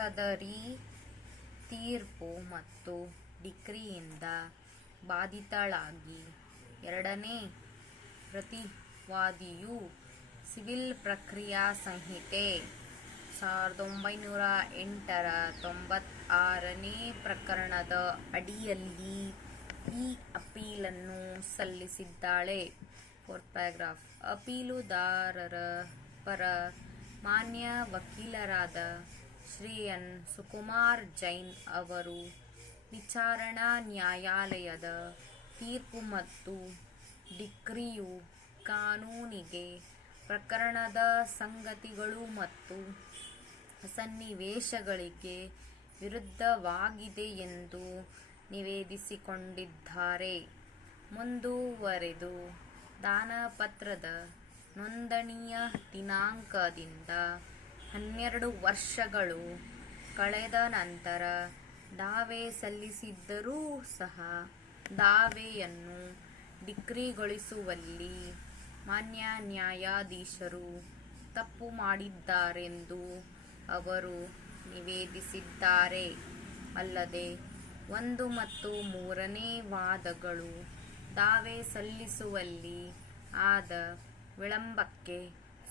ಸದರಿ ತೀರ್ಪು ಮತ್ತು ಡಿಕ್ರಿಯಿಂದ ಬಾಧಿತಳಾಗಿ ಎರಡನೇ ಪ್ರತಿವಾದಿಯು ಸಿವಿಲ್ ಪ್ರಕ್ರಿಯಾ ಸಂಹಿತೆ 1908ರ 96ನೇ ಪ್ರಕರಣದ ಅಡಿಯಲ್ಲಿ ಈ ಅಪೀಲನ್ನು ಸಲ್ಲಿಸಿದ್ದಾಳೆ. 4th paragraph. ಅಪೀಲುದಾರರ ಪರ ಮಾನ್ಯ ವಕೀಲರಾದ ಶ್ರೀ ಎನ್. ಸುಕುಮಾರ್ ಜೈನ್ ಅವರು ವಿಚಾರಣಾ ನ್ಯಾಯಾಲಯದ ತೀರ್ಪು ಮತ್ತು ಡಿಕ್ರಿಯು ಕಾನೂನಿಗೆ, ಪ್ರಕರಣದ ಸಂಗತಿಗಳು ಮತ್ತು ಸನ್ನಿವೇಶಗಳಿಗೆ ವಿರುದ್ಧವಾಗಿದೆ ಎಂದು ನಿವೇದಿಸಿಕೊಂಡಿದ್ದಾರೆ. ಮುಂದುವರೆದು ದಾನಪತ್ರದ ನೋಂದಣಿಯ ದಿನಾಂಕದಿಂದ 12 ವರ್ಷಗಳು ಕಳೆದ ನಂತರ ದಾವೆ ಸಲ್ಲಿಸಿದ್ದರೂ ಸಹ ದಾವೆಯನ್ನು ಡಿಕ್ರಿಗೊಳಿಸುವಲ್ಲಿ ಮಾನ್ಯ ನ್ಯಾಯಾಧೀಶರು ತಪ್ಪು ಮಾಡಿದ್ದಾರೆಂದು ಅವರು ನಿವೇದಿಸಿದ್ದಾರೆ. ಅಲ್ಲದೆ 1 ಮತ್ತು 3ನೇ ವಾದಗಳು ದಾವೆ ಸಲ್ಲಿಸುವಲ್ಲಿ ಆದ ವಿಳಂಬಕ್ಕೆ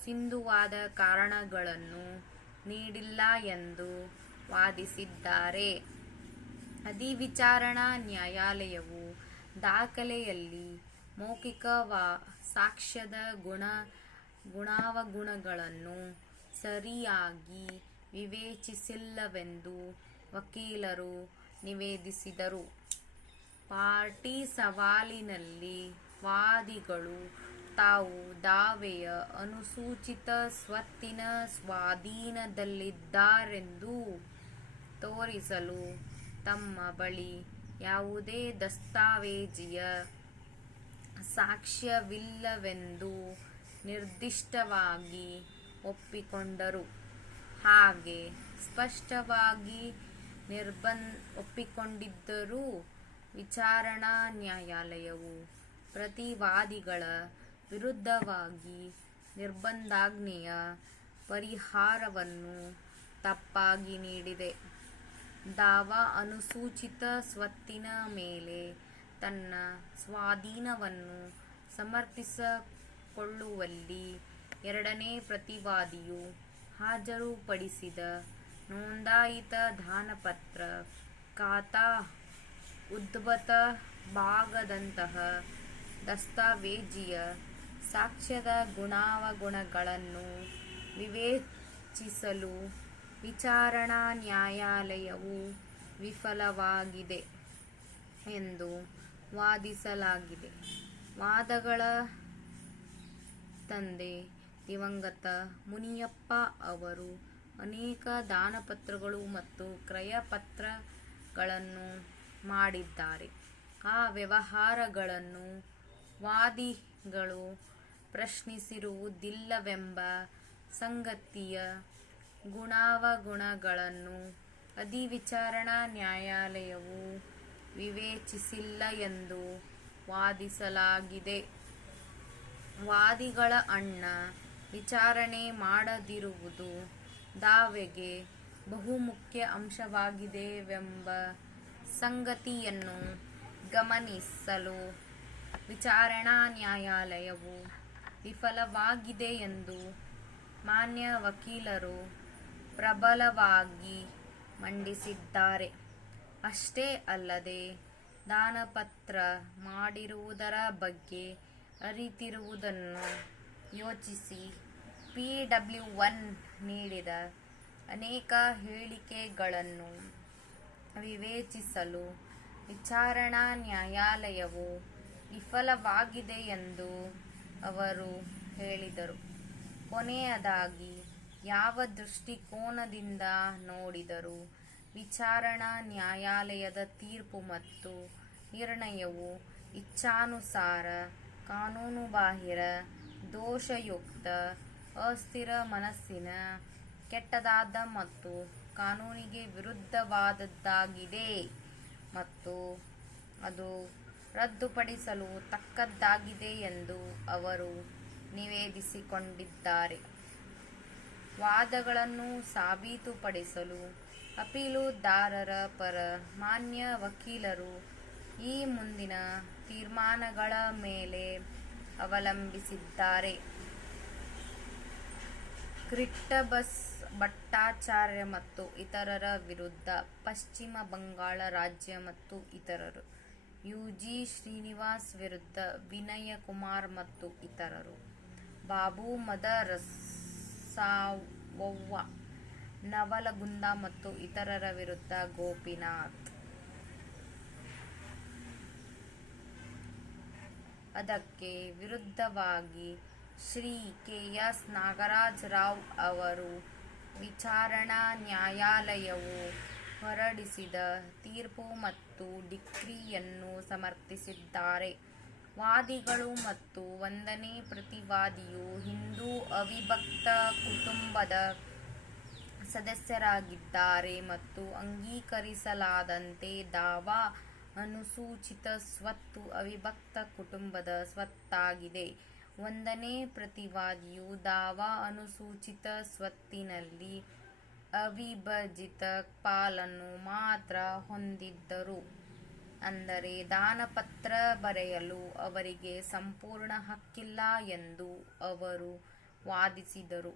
ಸಿಂಧುವಾದ ಕಾರಣಗಳನ್ನು ನೀಡಿಲ್ಲ ಎಂದು ವಾದಿಸಿದ್ದಾರೆ. ಅಧಿವಿಚಾರಣಾ ನ್ಯಾಯಾಲಯವು ದಾಖಲೆಯಲ್ಲಿ ಮೌಖಿಕ ಸಾಕ್ಷ್ಯದ ಗುಣಾವಗುಣಗಳನ್ನು ಸರಿಯಾಗಿ ವಿವೇಚಿಸಿಲ್ಲವೆಂದು ವಕೀಲರು ನಿವೇದಿಸಿದರು. ಪಾರ್ಟಿ ಸವಾಲಿನಲ್ಲಿ ವಾದಿಗಳು ತಾವು ದಾವೆಯ ಅನುಸೂಚಿತ ಸ್ವತ್ತಿನ ಸ್ವಾಧೀನದಲ್ಲಿದ್ದಾರೆಂದು ತೋರಿಸಲು ತಮ್ಮ ಬಳಿ ಯಾವುದೇ ದಸ್ತಾವೇಜಿಯ ಸಾಕ್ಷ್ಯವಿಲ್ಲವೆಂದು ನಿರ್ದಿಷ್ಟವಾಗಿ ಒಪ್ಪಿಕೊಂಡರು. ಹಾಗೆ ಸ್ಪಷ್ಟವಾಗಿ ಒಪ್ಪಿಕೊಂಡಿದ್ದರೂ ವಿಚಾರಣಾ ನ್ಯಾಯಾಲಯವು ಪ್ರತಿವಾದಿಗಳ ವಿರುದ್ಧವಾಗಿ ನಿರ್ಬಂಧಾಜ್ಞೆಯ ಪರಿಹಾರವನ್ನು ತಪ್ಪಾಗಿ ನೀಡಿದೆ. ದಾವಾ ಅನುಸೂಚಿತ ಸ್ವತ್ತಿನ ಮೇಲೆ ತನ್ನ ಸ್ವಾಧೀನವನ್ನು ಸಮರ್ಥಿಸಿಕೊಳ್ಳುವಲ್ಲಿ ಎರಡನೇ ಪ್ರತಿವಾದಿಯು ಹಾಜರುಪಡಿಸಿದ ನೋಂದಾಯಿತ ದಾನಪತ್ರ, ಖಾತಾ, ಉದ್ಭೂತ ಭಾಗದಂತಹ ದಸ್ತಾವೇಜಿಯ ಸಾಕ್ಷ್ಯದ ಗುಣಾವಗುಣಗಳನ್ನು ವಿವೇಚಿಸಲು ವಿಚಾರಣಾ ನ್ಯಾಯಾಲಯವು ವಿಫಲವಾಗಿದೆ ಎಂದು ವಾದಿಸಲಾಗಿದೆ. ವಾದಗಳ ತಂದೆ ದಿವಂಗತ ಮುನಿಯಪ್ಪ ಅವರು ಅನೇಕ ದಾನಪತ್ರಗಳು ಮತ್ತು ಕ್ರಯಪತ್ರಗಳನ್ನು ಮಾಡಿದ್ದಾರೆ. ಆ ವ್ಯವಹಾರಗಳನ್ನು ವಾದಿಗಳು ಪ್ರಶ್ನಿಸಿರುವುದಿಲ್ಲವೆಂಬ ಸಂಗತಿಯ ಗುಣಾವಗುಣಗಳನ್ನು ಅಧಿವಿಚಾರಣಾ ನ್ಯಾಯಾಲಯವು ವಿವೇಚಿಸಿಲ್ಲ ಎಂದು ವಾದಿಸಲಾಗಿದೆ. ವಾದಿಗಳ ಅಣ್ಣ ವಿಚಾರಣೆ ಮಾಡದಿರುವುದು ದಾವೆಗೆ ಬಹುಮುಖ್ಯ ಅಂಶವಾಗಿದೆಯೆಂಬ ಸಂಗತಿಯನ್ನು ಗಮನಿಸಲು ವಿಚಾರಣಾ ನ್ಯಾಯಾಲಯವು ವಿಫಲವಾಗಿದೆ ಎಂದು ಮಾನ್ಯ ವಕೀಲರು ಪ್ರಬಲವಾಗಿ ಮಂಡಿಸಿದ್ದಾರೆ. ಅಷ್ಟೇ ಅಲ್ಲದೆ ದಾನಪತ್ರ ಮಾಡಿರುವುದರ ಬಗ್ಗೆ ಅರಿತಿರುವುದನ್ನು ಯೋಚಿಸಿ PW1 ನೀಡಿದ ಅನೇಕ ಹೇಳಿಕೆಗಳನ್ನು ವಿವೇಚಿಸಲು ವಿಚಾರಣಾ ನ್ಯಾಯಾಲಯವು ವಿಫಲವಾಗಿದೆ ಎಂದು ಅವರು ಹೇಳಿದರು. ಕೊನೆಯದಾಗಿ, ಯಾವ ದೃಷ್ಟಿಕೋನದಿಂದ ನೋಡಿದರೂ ವಿಚಾರಣಾ ನ್ಯಾಯಾಲಯದ ತೀರ್ಪು ಮತ್ತು ನಿರ್ಣಯವು ಇಚ್ಛಾನುಸಾರ, ಕಾನೂನುಬಾಹಿರ, ದೋಷಯುಕ್ತ, ಅಸ್ಥಿರ ಮನಸ್ಸಿನ, ಕೆಟ್ಟದಾದ ಮತ್ತು ಕಾನೂನಿಗೆ ವಿರುದ್ಧವಾದದ್ದಾಗಿದೆ ಮತ್ತು ಅದು ರದ್ದುಪಡಿಸಲು ತಕ್ಕದ್ದಾಗಿದೆ ಎಂದು ಅವರು ನಿವೇದಿಸಿಕೊಂಡಿದ್ದಾರೆ. ವಾದಗಳನ್ನು ಸಾಬೀತುಪಡಿಸಲು ಅಪೀಲುದಾರರ ಪರ ಮಾನ್ಯ ವಕೀಲರು ಈ ಮುಂದಿನ ತೀರ್ಮಾನಗಳ ಮೇಲೆ ಅವಲಂಬಿಸಿದ್ದಾರೆ. ಕ್ರಿಟ್ಟಬಸ್ ಭಟ್ಟಾಚಾರ್ಯ ಮತ್ತು ಇತರರ ವಿರುದ್ಧ ಪಶ್ಚಿಮ ಬಂಗಾಳ ರಾಜ್ಯ ಮತ್ತು ಇತರರು. ಯು.ಜಿ. ಶ್ರೀನಿವಾಸ್ ವಿರುದ್ಧ ವಿನಯ ಕುಮಾರ್ ಮತ್ತು ಇತರರು. ಬಾಬು ಮದರಸಾವ್ವ ನವಲಗುಂದ ಮತ್ತು ಇತರರ ವಿರುದ್ಧ ಗೋಪಿನಾಥ್. ಅದಕ್ಕೆ ವಿರುದ್ಧವಾಗಿ ಶ್ರೀ ಕೆ. ಎಸ್. ನಾಗರಾಜ ರಾವ್ ಅವರು ವಿಚಾರಣಾ ನ್ಯಾಯಾಲಯವು ಹೊರಡಿಸಿದ ತೀರ್ಪು ಮತ್ತು ಡಿಕ್ರಿಯನ್ನು ಸಮರ್ಥಿಸಿದ್ದಾರೆ. ವಾದಿಗಳು ಮತ್ತು 1ನೇ ಪ್ರತಿವಾದಿಯು ಹಿಂದೂ ಅವಿಭಕ್ತ ಕುಟುಂಬದ ಸದಸ್ಯರಾಗಿದ್ದಾರೆ ಮತ್ತು ಅಂಗೀಕರಿಸಲಾದಂತೆ ದಾವಾ ಅನುಸೂಚಿತ ಸ್ವತ್ತು ಅವಿಭಕ್ತ ಕುಟುಂಬದ ಸ್ವತ್ತಾಗಿದೆ. 1ನೇ ಪ್ರತಿವಾದಿಯು ದಾವಾ ಅನುಸೂಚಿತ ಸ್ವತ್ತಿನಲ್ಲಿ ಅವಿಭಜಿತ ಪಾಲನ್ನು ಮಾತ್ರ ಹೊಂದಿದ್ದರು, ಅಂದರೆ ದಾನಪತ್ರ ಬರೆಯಲು ಅವರಿಗೆ ಸಂಪೂರ್ಣ ಹಕ್ಕಿಲ್ಲ ಎಂದು ಅವರು ವಾದಿಸಿದರು.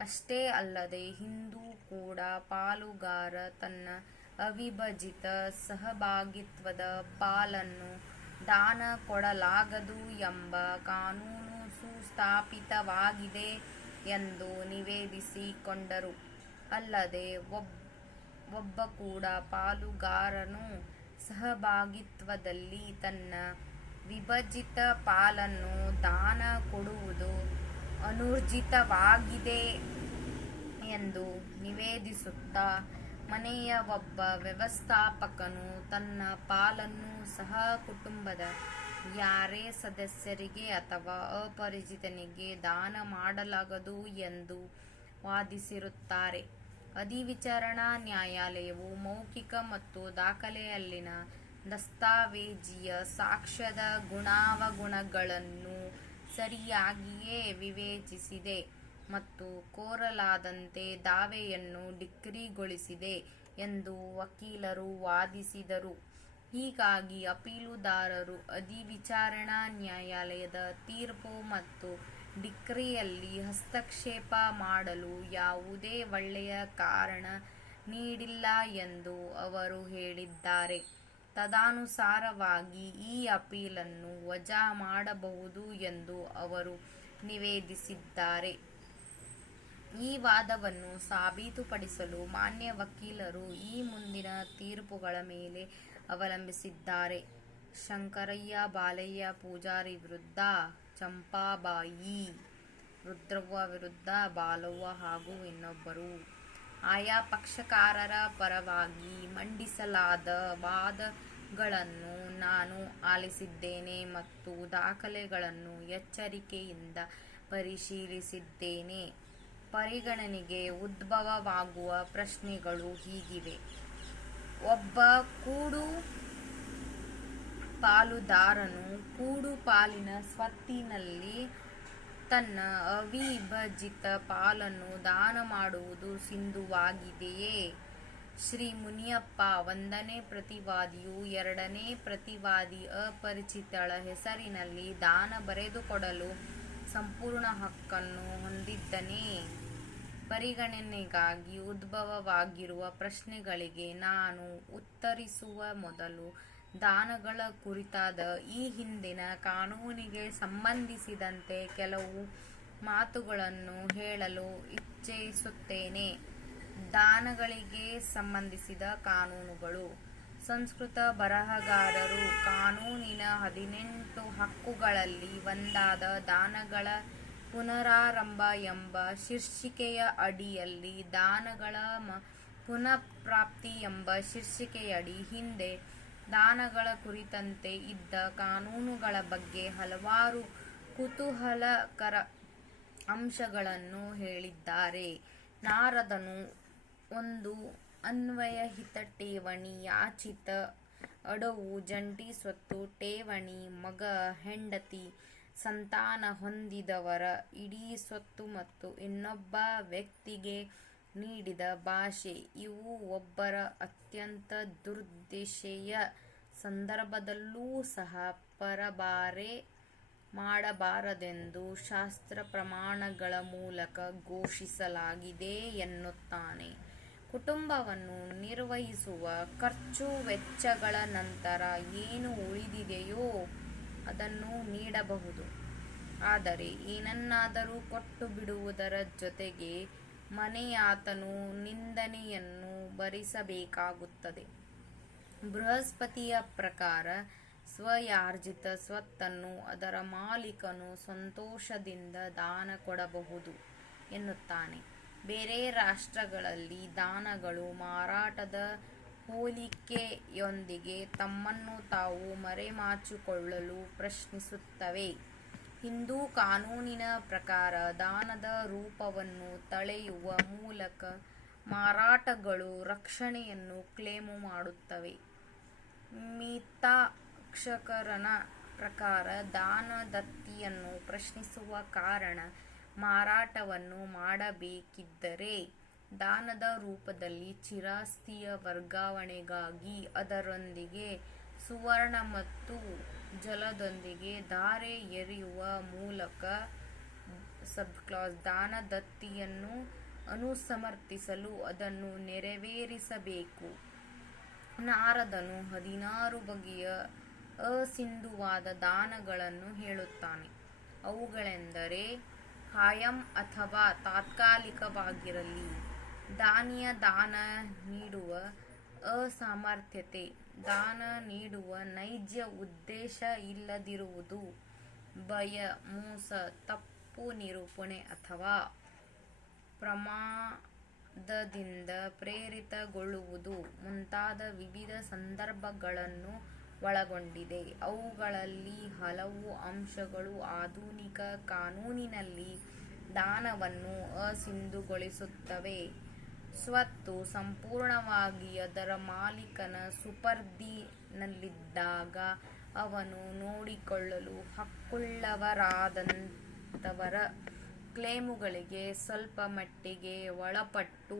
ಅಷ್ಟೇ ಅಲ್ಲದೆ ಹಿಂದೂ ಕೂಡ ಪಾಲುಗಾರ ತನ್ನ ಅವಿಭಜಿತ ಸಹಭಾಗಿತ್ವದ ಪಾಲನ್ನು ದಾನ ಕೊಡಲಾಗದು ಎಂಬ ಕಾನೂನು ಸುಸ್ಥಾಪಿತವಾಗಿದೆ ಎಂದು ನಿವೇದಿಸಿಕೊಂಡರು. ಅಲ್ಲದೆ ಒಬ್ಬ ಕೂಡ ಪಾಲುಗಾರನು ಸಹಭಾಗಿತ್ವದಲ್ಲಿ ತನ್ನ ವಿಭಜಿತ ಪಾಲನ್ನು ದಾನ ಕೊಡುವುದು ಅನೂರ್ಜಿತವಾಗಿದೆ ಎಂದು ನಿವೇದಿಸುತ್ತಾ, ಮನೆಯ ಒಬ್ಬ ವ್ಯವಸ್ಥಾಪಕನು ತನ್ನ ಪಾಲನ್ನು ಸಹ ಕುಟುಂಬದ ಯಾರೇ ಸದಸ್ಯರಿಗೆ ಅಥವಾ ಅಪರಿಚಿತನಿಗೆ ದಾನ ಮಾಡಲಾಗದು ಎಂದು ವಾದಿಸಿರುತ್ತಾರೆ. ಅಧಿವಿಚಾರಣಾ ನ್ಯಾಯಾಲಯವು ಮೌಖಿಕ ಮತ್ತು ದಾಖಲೆಯಲ್ಲಿನ ದಸ್ತಾವೇಜಿಯ ಸಾಕ್ಷ್ಯದ ಗುಣಾವಗುಣಗಳನ್ನು ಸರಿಯಾಗಿಯೇ ವಿವೇಚಿಸಿದೆ ಮತ್ತು ಕೋರಲಾದಂತೆ ದಾವೆಯನ್ನು ಡಿಕ್ರಿಗೊಳಿಸಿದೆ ಎಂದು ವಕೀಲರು ವಾದಿಸಿದರು. ಹೀಗಾಗಿ ಅಪೀಲುದಾರರು ಅಧಿವಿಚಾರಣಾ ನ್ಯಾಯಾಲಯದ ತೀರ್ಪು ಮತ್ತು ಡಿಕ್ರಿಯಲ್ಲಿ ಹಸ್ತಕ್ಷೇಪ ಮಾಡಲು ಯಾವುದೇ ಒಳ್ಳೆಯ ಕಾರಣ ನೀಡಿಲ್ಲ ಎಂದು ಅವರು ಹೇಳಿದ್ದಾರೆ. ತದನುಸಾರವಾಗಿ ಈ ಅಪೀಲನ್ನು ವಜಾ ಮಾಡಬಹುದು ಎಂದು ಅವರು ನಿವೇದಿಸಿದ್ದಾರೆ. ಈ ವಾದವನ್ನು ಸಾಬೀತುಪಡಿಸಲು ಮಾನ್ಯ ವಕೀಲರು ಈ ಮುಂದಿನ ತೀರ್ಪುಗಳ ಮೇಲೆ ಅವಲಂಬಿಸಿದ್ದಾರೆ. ಶಂಕರಯ್ಯ ಬಾಲಯ್ಯ ಪೂಜಾರಿ ವಿರುದ್ಧ ಚಂಪಾಬಾಯಿ, ರುದ್ರವ್ವ ವಿರುದ್ಧ ಬಾಲವ್ವ ಹಾಗೂ ಇನ್ನೊಬ್ಬರು. ಆಯಾ ಪಕ್ಷಕಾರರ ಪರವಾಗಿ ಮಂಡಿಸಲಾದ ವಾದಗಳನ್ನು ನಾನು ಆಲಿಸಿದ್ದೇನೆ ಮತ್ತು ದಾಖಲೆಗಳನ್ನು ಎಚ್ಚರಿಕೆಯಿಂದ ಪರಿಶೀಲಿಸಿದ್ದೇನೆ. ಪರಿಗಣನೆಗೆ ಉದ್ಭವವಾಗುವ ಪ್ರಶ್ನೆಗಳು ಹೀಗಿವೆ. ಒಬ್ಬ ಕೂಡು ಪಾಲುದಾರನು ಕೂಡು ಪಾಲಿನ ಸ್ವತ್ತಿನಲ್ಲಿ ತನ್ನ ಅವಿಭಜಿತ ಪಾಲನ್ನು ದಾನ ಮಾಡುವುದು ಸಿಂಧುವಾಗಿದೆಯೇ? ಶ್ರೀ ಮುನಿಯಪ್ಪ, 1ನೇ ಪ್ರತಿವಾದಿಯು 2ನೇ ಪ್ರತಿವಾದಿ ಅಪರಿಚಿತಳ ಹೆಸರಿನಲ್ಲಿ ದಾನ ಬರೆದುಕೊಡಲು ಸಂಪೂರ್ಣ ಹಕ್ಕನ್ನು ಹೊಂದಿದ್ದನೇ? ಪರಿಗಣನೆಗಾಗಿ ಉದ್ಭವವಾಗಿರುವ ಪ್ರಶ್ನೆಗಳಿಗೆ ನಾನು ಉತ್ತರಿಸುವ ಮೊದಲು ದಾನಗಳ ಕುರಿತಾದ ಈ ಹಿಂದಿನ ಕಾನೂನಿಗೆ ಸಂಬಂಧಿಸಿದಂತೆ ಕೆಲವು ಮಾತುಗಳನ್ನು ಹೇಳಲು ಇಚ್ಛಿಸುತ್ತೇನೆ. ದಾನಗಳಿಗೆ ಸಂಬಂಧಿಸಿದ ಕಾನೂನುಗಳು. ಸಂಸ್ಕೃತ ಬರಹಗಾರರು ಕಾನೂನಿನ 18 ಹಕ್ಕುಗಳಲ್ಲಿ ಒಂದಾದ ದಾನಗಳ ಪುನರಾರಂಭ ಎಂಬ ಶೀರ್ಷಿಕೆಯ ಅಡಿಯಲ್ಲಿ ದಾನಗಳ ಪುನಃಪ್ರಾಪ್ತಿ ಎಂಬ ಶೀರ್ಷಿಕೆಯಡಿ ಹಿಂದೆ ದಾನಗಳ ಕುರಿತಂತೆ ಇದ್ದ ಕಾನೂನುಗಳ ಬಗ್ಗೆ ಹಲವಾರು ಕುತೂಹಲಕರ ಅಂಶಗಳನ್ನು ಹೇಳಿದ್ದಾರೆ. ನಾರದನು ಒಂದು ಅನ್ವಯಹಿತ ಠೇವಣಿ, ಯಾಚಿತ ಅಡವು, ಜಂಟಿ ಸ್ವತ್ತು, ಠೇವಣಿ, ಮಗ, ಹೆಂಡತಿ, ಸಂತಾನ ಹೊಂದಿದವರ ಇಡೀ ಸ್ವತ್ತು ಮತ್ತು ಇನ್ನೊಬ್ಬ ವ್ಯಕ್ತಿಗೆ ನೀಡಿದ ಭಾಷೆ ಇವು ಒಬ್ಬರ ಅತ್ಯಂತ ದುರ್ದಶೆಯ ಸಂದರ್ಭದಲ್ಲೂ ಸಹ ಪರಭಾರೆ ಮಾಡಬಾರದೆಂದು ಶಾಸ್ತ್ರ ಪ್ರಮಾಣಗಳ ಮೂಲಕ ಘೋಷಿಸಲಾಗಿದೆ ಎನ್ನುತ್ತಾನೆ. ಕುಟುಂಬವನ್ನು ನಿರ್ವಹಿಸುವ ಖರ್ಚು ವೆಚ್ಚಗಳ ನಂತರ ಏನು ಉಳಿದಿದೆಯೋ ಅದನ್ನು ನೀಡಬಹುದು. ಆದರೆ ಏನನ್ನಾದರೂ ಕೊಟ್ಟು ಬಿಡುವುದರ ಜೊತೆಗೆ ಮನೆಯಾತನು ನಿಂದನೆಯನ್ನು ಭರಿಸಬೇಕಾಗುತ್ತದೆ. ಬೃಹಸ್ಪತಿಯ ಪ್ರಕಾರ ಸ್ವಯಾರ್ಜಿತ ಸ್ವತ್ತನ್ನು ಅದರ ಮಾಲೀಕನು ಸಂತೋಷದಿಂದ ದಾನ ಕೊಡಬಹುದು ಎನ್ನುತ್ತಾನೆ. ಬೇರೆ ರಾಷ್ಟ್ರಗಳಲ್ಲಿ ದಾನಗಳು ಮಾರಾಟದ ಹೋಲಿಕೆಯೊಂದಿಗೆ ತಮ್ಮನ್ನು ತಾವು ಮರೆಮಾಚಿಕೊಳ್ಳಲು ಪ್ರಯತ್ನಿಸುತ್ತವೆ. ಹಿಂದೂ ಕಾನೂನಿನ ಪ್ರಕಾರ ದಾನದ ರೂಪವನ್ನು ತಳೆಯುವ ಮೂಲಕ ಮಾರಾಟಗಳು ರಕ್ಷಣೆಯನ್ನು ಕ್ಲೇಮು ಮಾಡುತ್ತವೆ. ಮಿತಾಕ್ಷರನ ಪ್ರಕಾರ ದಾನದತ್ತಿಯನ್ನು ಪ್ರಶ್ನಿಸುವ ಕಾರಣ ಮಾರಾಟವನ್ನು ಮಾಡಬೇಕಿದ್ದರೆ ದಾನದ ರೂಪದಲ್ಲಿ ಚಿರಾಸ್ತಿಯ ವರ್ಗಾವಣೆಗಾಗಿ ಅದರೊಂದಿಗೆ ಸುವರ್ಣ ಮತ್ತು ಜಲದೊಂದಿಗೆ ಧಾರೆ ಎರೆಯುವ ಮೂಲಕ ದಾನದತ್ತಿಯನ್ನು ಅನುಸಮರ್ಥಿಸಲು ಅದನ್ನು ನೆರವೇರಿಸಬೇಕು. ನಾರದನು 16 ಬಗೆಯ ಅಸಿಂಧುವಾದ ದಾನಗಳನ್ನು ಹೇಳುತ್ತಾನೆ. ಅವುಗಳೆಂದರೆ ಕಾಯಂ ಅಥವಾ ತಾತ್ಕಾಲಿಕವಾಗಿರಲಿ, ದಾನಿಯ ದಾನ ನೀಡುವ ಅಸಾಮರ್ಥ್ಯತೆ, ದಾನ ನೀಡುವ ನೈಜ ಉದ್ದೇಶ ಇಲ್ಲದಿರುವುದು, ಭಯ, ಮೋಸ, ತಪ್ಪು ನಿರೂಪಣೆ ಅಥವಾ ಪ್ರಮಾದದಿಂದ ಪ್ರೇರಿತಗೊಳ್ಳುವುದು ಮುಂತಾದ ವಿವಿಧ ಸಂದರ್ಭಗಳನ್ನು ಒಳಗೊಂಡಿದೆ. ಅವುಗಳಲ್ಲಿ ಹಲವು ಅಂಶಗಳು ಆಧುನಿಕ ಕಾನೂನಿನಲ್ಲಿ ದಾನವನ್ನು ಅಸಿಂಧುಗೊಳಿಸುತ್ತವೆ. ಸ್ವತ್ತು ಸಂಪೂರ್ಣವಾಗಿ ಅದರ ಮಾಲೀಕನ ಸುಪರ್ದಿನಲ್ಲಿದ್ದಾಗ ಅವನು ನೋಡಿಕೊಳ್ಳಲು ಹಕ್ಕುಳ್ಳವರಾದಂಥವರ ಕ್ಲೇಮುಗಳಿಗೆ ಸ್ವಲ್ಪ ಮಟ್ಟಿಗೆ ಒಳಪಟ್ಟು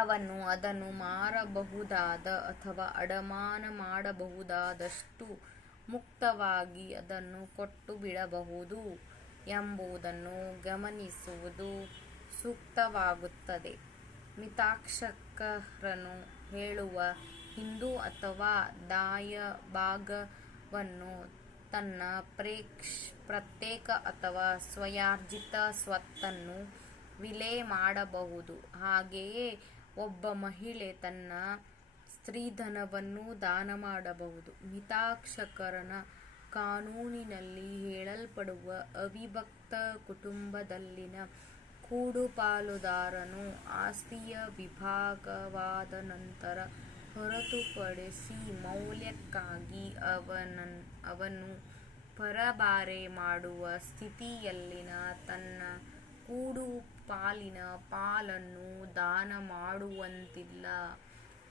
ಅವನು ಅದನ್ನು ಮಾರಬಹುದಾದ ಅಥವಾ ಅಡಮಾನ ಮಾಡಬಹುದಾದಷ್ಟು ಮುಕ್ತವಾಗಿ ಅದನ್ನು ಕೊಟ್ಟು ಬಿಡಬಹುದು ಎಂಬುದನ್ನು ಗಮನಿಸುವುದು ಸೂಕ್ತವಾಗುತ್ತದೆ. ಮಿತಾಕ್ಷರನು ಹೇಳುವ ಹಿಂದೂ ಅಥವಾ ದಾಯಭಾಗವನ್ನು ತನ್ನ ಪ್ರತ್ಯೇಕ ಅಥವಾ ಸ್ವಯಾರ್ಜಿತ ಸ್ವತ್ತನ್ನು ವಿಲೆ ಮಾಡಬಹುದು. ಹಾಗೆಯೇ ಒಬ್ಬ ಮಹಿಳೆ ತನ್ನ ಸ್ತ್ರೀಧನವನ್ನು ದಾನ ಮಾಡಬಹುದು. ಮಿತಾಕ್ಷರನ ಕಾನೂನಿನಲ್ಲಿ ಹೇಳಲ್ಪಡುವ ಅವಿಭಕ್ತ ಕುಟುಂಬದಲ್ಲಿನ ಕೂಡುಪಾಲುದಾರನು ಆಸ್ತಿಯ ವಿಭಾಗವಾದ ನಂತರ ಹೊರತುಪಡಿಸಿ ಮೌಲ್ಯಕ್ಕಾಗಿ ಅವನು ಪರಭಾರೆ ಮಾಡುವ ಸ್ಥಿತಿಯಲ್ಲಿನ ತನ್ನ ಕೂಡುಪಾಲಿನ ಪಾಲನ್ನು ದಾನ ಮಾಡುವಂತಿಲ್ಲ.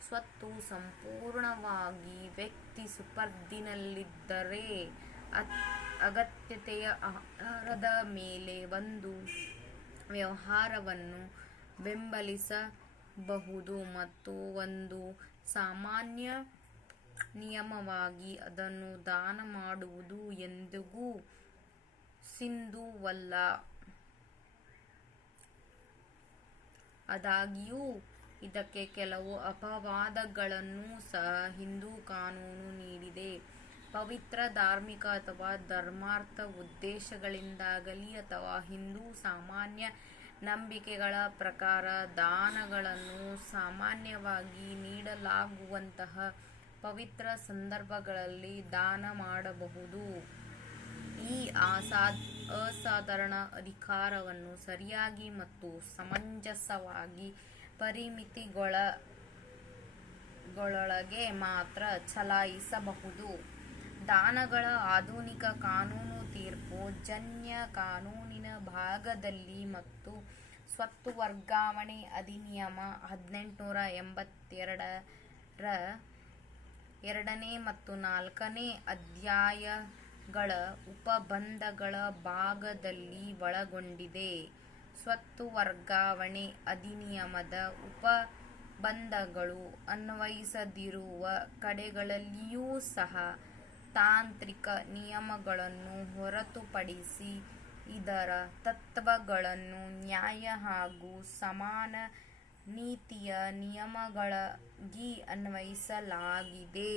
ಸ್ವತ್ತು ಸಂಪೂರ್ಣವಾಗಿ ವ್ಯಕ್ತಿ ಸುಪರ್ದಿನಲ್ಲಿದ್ದರೆ ಅಗತ್ಯತೆಯ ಆಧಾರದ ಮೇಲೆ ಒಂದು ವ್ಯವಹಾರವನ್ನು ಬೆಂಬಲಿಸಬಹುದು ಮತ್ತು ಒಂದು ಸಾಮಾನ್ಯ ನಿಯಮವಾಗಿ ಅದನ್ನು ದಾನ ಮಾಡುವುದು ಎಂದಿಗೂ ಸಿಂಧುವಲ್ಲ. ಆದಾಗ್ಯೂ ಇದಕ್ಕೆ ಕೆಲವು ಅಪವಾದಗಳನ್ನು ಸಹ ಹಿಂದೂ ಕಾನೂನು ನೀಡಿದೆ. ಪವಿತ್ರ ಧಾರ್ಮಿಕ ಅಥವಾ ಧರ್ಮಾರ್ಥ ಉದ್ದೇಶಗಳಿಂದಾಗಲಿ ಅಥವಾ ಹಿಂದೂ ಸಾಮಾನ್ಯ ನಂಬಿಕೆಗಳ ಪ್ರಕಾರ ದಾನಗಳನ್ನು ಸಾಮಾನ್ಯವಾಗಿ ನೀಡಲಾಗುವಂತಹ ಪವಿತ್ರ ಸಂದರ್ಭಗಳಲ್ಲಿ ದಾನ ಮಾಡಬಹುದು. ಈ ಅಸಾಧಾರಣ ಅಧಿಕಾರವನ್ನು ಸರಿಯಾಗಿ ಮತ್ತು ಸಮಂಜಸವಾಗಿ ಪರಿಮಿತಿಗಳೊಳಗೆ ಮಾತ್ರ ಚಲಾಯಿಸಬಹುದು. ದಾನಗಳ ಆಧುನಿಕ ಕಾನೂನು ತೀರ್ಪು ಜನ್ಯ ಕಾನೂನಿನ ಭಾಗದಲ್ಲಿ ಮತ್ತು ಸ್ವತ್ತು ವರ್ಗಾವಣೆ ಅಧಿನಿಯಮ 1882 ರ 2ನೇ ಮತ್ತು 4ನೇ ಅಧ್ಯಾಯಗಳ ಉಪಬಂಧಗಳ ಭಾಗದಲ್ಲಿ ಒಳಗೊಂಡಿದೆ. ಸ್ವತ್ತು ವರ್ಗಾವಣೆ ಅಧಿನಿಯಮದ ಉಪಬಂಧಗಳು ಅನ್ವಯಿಸದಿರುವ ಕಡೆಗಳಲ್ಲಿಯೂ ಸಹ ತಾಂತ್ರಿಕ ನಿಯಮಗಳನ್ನು ಹೊರತುಪಡಿಸಿ ಇದರ ತತ್ವಗಳನ್ನು ನ್ಯಾಯ ಹಾಗೂ ಸಮಾನ ನೀತಿಯ ನಿಯಮಗಳಾಗಿ ಅನ್ವಯಿಸಲಾಗಿದೆ.